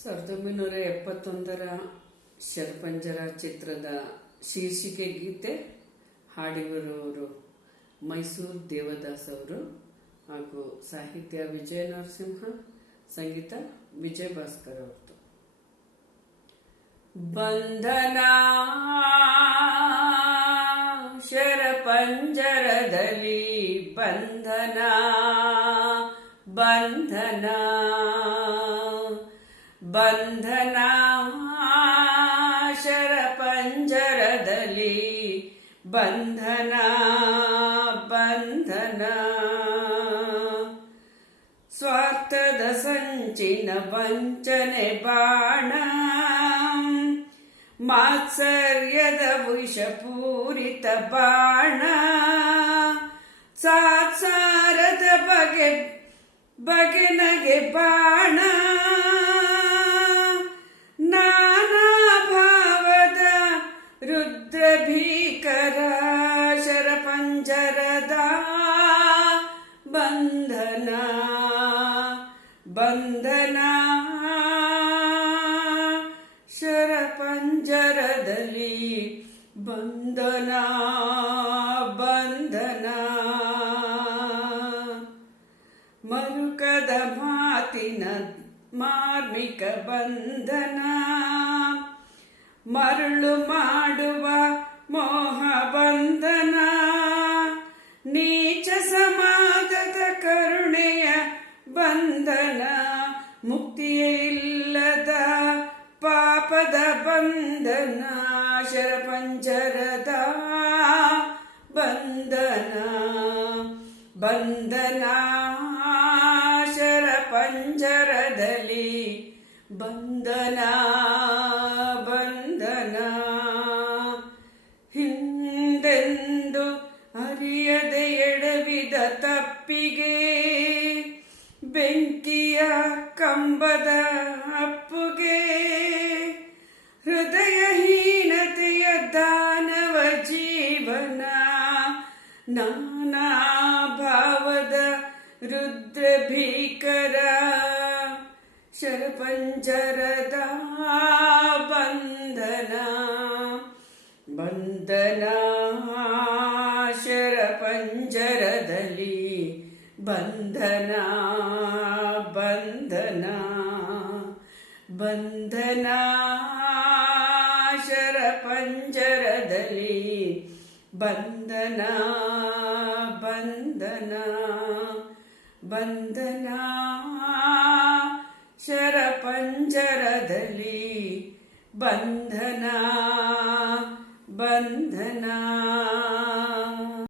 1971ರ ಶರಪಂಜರ ಚಿತ್ರದ ಶೀರ್ಷಿಕೆ ಗೀತೆ ಹಾಡಿರುವವರು ಮೈಸೂರು ದೇವದಾಸ್ ಅವರು ಹಾಗೂ ಸಾಹಿತ್ಯ ವಿಜಯ ನರಸಿಂಹ, ಸಂಗೀತ ವಿಜಯ ಭಾಸ್ಕರ್ ಅವರದು. ಬಂಧನ ಶರಪಂಜರದಲ್ಲಿ ಬಂಧನ ಬಂಧನ ಬಂಧನ ಶರಪಂಜರದಲ್ಲಿ ಬಂಧನ ಬಂಧನ ಸ್ವಾರ್ಥದ ಸಂಚಿನ ವಂಚನೆ ಬಾಣ, ಮಾತ್ಸರ್ಯದ ವಿಷಪೂರಿತ ಬಾಣ, ಸಾತ್ಸಾರದ ಬಗೆ ಬಗೆನಗೆ ಬಾಣ, ನಾನಾ ಭಾವದ ರುದ್ರ ಭೀಕರ ಶರಪಂಜರದ ಬಂಧನ ಬಂಧನ ಶರಪಂಜರದಲ್ಲಿ ಬಂಧನ ಬಂಧನ ಮರುಕದ ಮಾತಿನ ಮಾರ್ಮಿಕ ಬಂಧನ, ಮರಳು ಮಾಡುವ ಮೋಹ ಬಂಧನ, ನೀಚ ಸಮಾಜದ ಕರುಣೆಯ ಬಂಧನ, ಮುಕ್ತಿಯೇ ಇಲ್ಲದ ಪಾಪದ ಬಂಧನ ಶರಪಂಜರದ ಬಂಧನ ಬಂಧನ ಶರಪಂಜರದಲ್ಲಿ ಬಂಧನ ಬಂಧನ ಹಿಂದೆಂದು ಅರಿಯದೆ ಎಡವಿದ ತಪ್ಪಿಗೆ ಬೆಂಕಿಯ ಕಂಬದ ಅಪ್ಪುಗೆ, ಹೃದಯಹೀನತೆಯ ದಾನವ ಜೀವನ, ನಾನಾ ಭಾವದ ರುದ್ರ ಭೀಕರ ಶರಪಂಜರದ ಬಂಧನ ಬಂಧನ ಶರಪಂಜರದಲ್ಲಿ ಬಂಧನ ಬಂಧನ ಬಂಧನ ಶರಪಂಜರದಲ್ಲಿ ಬಂಧನ ಬಂಧನ ಬಂಧನ ಶರಪಂಜರದಲ್ಲಿ ಬಂಧನ ಬಂಧನ